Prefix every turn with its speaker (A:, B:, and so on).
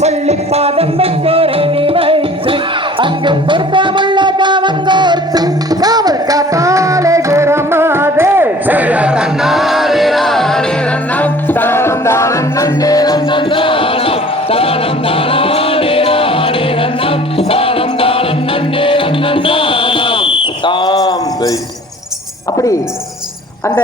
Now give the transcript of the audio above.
A: பள்ளி பாதம் வைக்கோரை நீ வைத்து அங்கு பொறுப்பாமுள்ள பாவங்கோர்த்து காவல் காத்தாலே குரமாதே தன்னாரே
B: தானம் தானம் நன்னே நன்னா
A: அப்படி அந்த